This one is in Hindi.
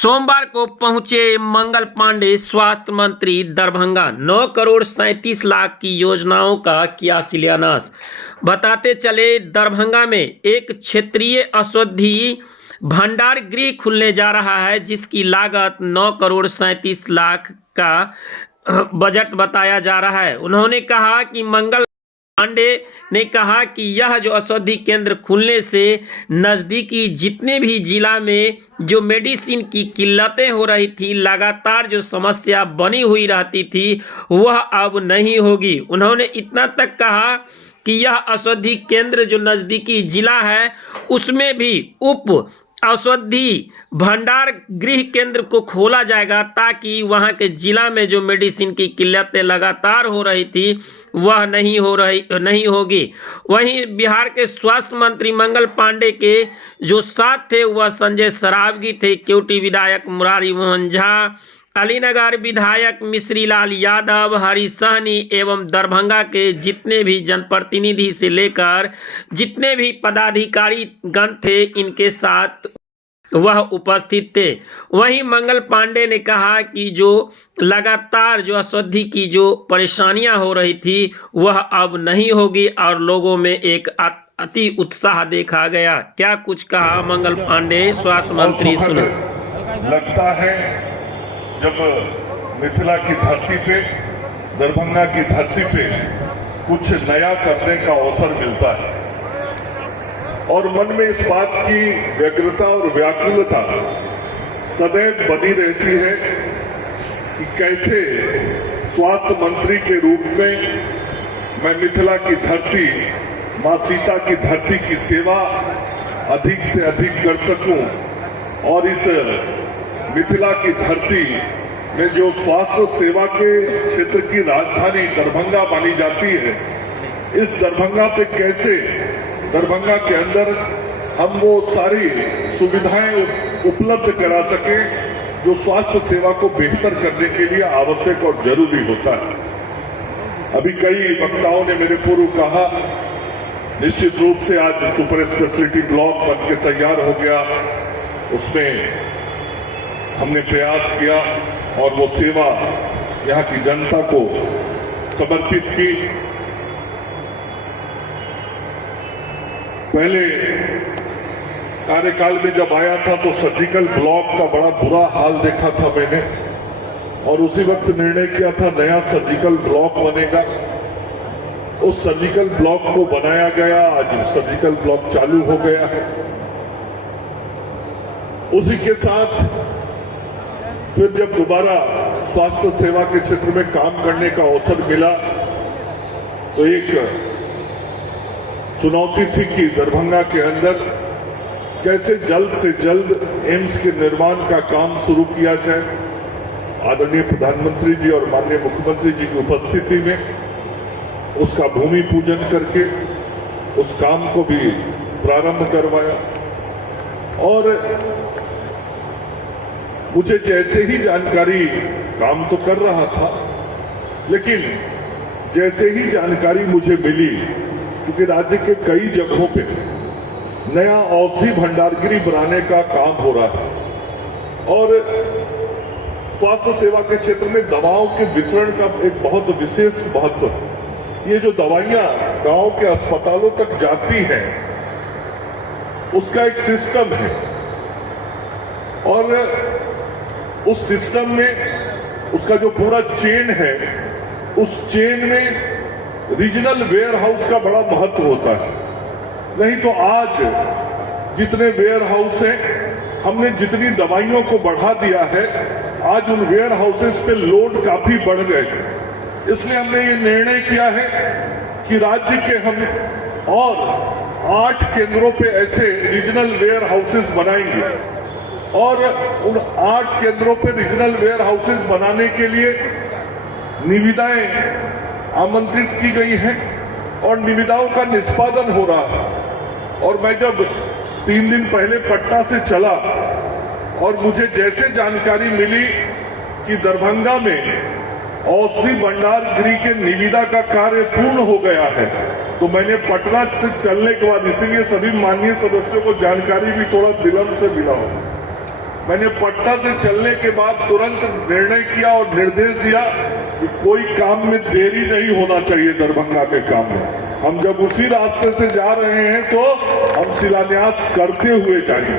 सोमवार को पहुंचे मंगल पांडे स्वास्थ्य मंत्री दरभंगा। 9 करोड़ 37 लाख की योजनाओं का किया शिलान्यास। बताते चले, दरभंगा में एक क्षेत्रीय औषधि भंडार गृह खुलने जा रहा है, जिसकी लागत 9 करोड़ 37 लाख का बजट बताया जा रहा है। उन्होंने कहा कि मंगल पांडे ने कहा कि यह जो औषधि केंद्र खुलने से नज़दीकी जितने भी जिला में जो मेडिसिन की किल्लतें हो रही थी, लगातार जो समस्या बनी हुई रहती थी, वह अब नहीं होगी। उन्होंने इतना तक कहा कि यह औषधि केंद्र जो नज़दीकी जिला है, उसमें भी उप औषधि भंडार गृह केंद्र को खोला जाएगा, ताकि वहां के जिला में जो मेडिसिन की किल्लतें लगातार हो रही थी, वह नहीं होगी। वहीं बिहार के स्वास्थ्य मंत्री मंगल पांडे के जो साथ थे, वह संजय सरावगी थे, केवटी विधायक मुरारी मोहन झा, अलीनगर विधायक मिश्री लाल यादव, हरी सहनी एवं दरभंगा के जितने भी जनप्रतिनिधि से लेकर जितने भी पदाधिकारी गण थे, इनके साथ वह उपस्थित थे। वहीं मंगल पांडे ने कहा कि जो लगातार जो औषधि की जो परेशानियां हो रही थी, वह अब नहीं होगी और लोगों में एक अति उत्साह देखा गया। क्या कुछ कहा मंगल पांडे स्वास्थ्य मंत्री, सुनो। लगता है जब मिथिला की धरती पे, दरभंगा की धरती पे कुछ नया करने का अवसर मिलता है और मन में इस बात की व्यग्रता और व्याकुलता सदैव बनी रहती है कि कैसे स्वास्थ्य मंत्री के रूप में मैं मिथिला की धरती, मां सीता की धरती की सेवा अधिक से अधिक कर सकूं और इस मिथिला की धरती में जो स्वास्थ्य सेवा के क्षेत्र की राजधानी दरभंगा मानी जाती है, इस दरभंगा पे कैसे दरभंगा के अंदर हम वो सारी सुविधाएं उपलब्ध करा सके जो स्वास्थ्य सेवा को बेहतर करने के लिए आवश्यक और जरूरी होता है। अभी कई वक्ताओं ने मेरे पूर्व कहा, निश्चित रूप से आज सुपर स्पेशलिटी ब्लॉक बन के तैयार हो गया, उसमें हमने प्रयास किया और वो सेवा यहाँ की जनता को समर्पित की। पहले कार्यकाल में जब आया था तो सर्जिकल ब्लॉक का बड़ा बुरा हाल देखा था मैंने, और उसी वक्त निर्णय किया था नया सर्जिकल ब्लॉक बनेगा। उस सर्जिकल ब्लॉक को बनाया गया, आज सर्जिकल ब्लॉक चालू हो गया है। उसी के साथ फिर जब दोबारा स्वास्थ्य सेवा के क्षेत्र में काम करने का अवसर मिला तो एक चुनौती थी कि दरभंगा के अंदर कैसे जल्द से जल्द एम्स के निर्माण का काम शुरू किया जाए। आदरणीय प्रधानमंत्री जी और माननीय मुख्यमंत्री जी की उपस्थिति में उसका भूमि पूजन करके उस काम को भी प्रारंभ करवाया। और मुझे जैसे ही जानकारी, काम तो कर रहा था, लेकिन जैसे ही जानकारी मुझे मिली, क्योंकि राज्य के कई जगहों पे नया औषधि भंडारगृह बनाने का काम हो रहा है और स्वास्थ्य सेवा के क्षेत्र में दवाओं के वितरण का एक बहुत विशेष महत्व है। ये जो दवाइयां गांव के अस्पतालों तक जाती हैं, उसका एक सिस्टम है और उस सिस्टम में उसका जो पूरा चेन है, उस चेन में रीजनल वेयर हाउस का बड़ा महत्व होता है। नहीं तो आज जितने वेयर हाउस हैं, हमने जितनी दवाइयों को बढ़ा दिया है, आज उन वेयर हाउसेस पे लोड काफी बढ़ गए हैं। इसलिए हमने ये निर्णय किया है कि राज्य के हम और 8 केंद्रों पे ऐसे रीजनल वेयर हाउसेस बनाएंगे और उन 8 केंद्रों पे रीजनल वेयर हाउसेस बनाने के लिए निविदाएं आमंत्रित की गई है और निविदाओं का निष्पादन हो रहा है। और मैं जब 3 दिन पहले पटना से चला और मुझे जैसे जानकारी मिली कि दरभंगा में औषधि भंडार गृह के निविदा का कार्य पूर्ण हो गया है, तो मैंने पटना से चलने के बाद, इसीलिए सभी माननीय सदस्यों को जानकारी भी थोड़ा विलंब से मिला हो, मैंने पटना से चलने के बाद तुरंत निर्णय किया और निर्देश दिया कि कोई काम में देरी नहीं होना चाहिए। दरभंगा के काम में हम जब उसी रास्ते से जा रहे हैं तो हम शिलान्यास करते हुए जाएंगे।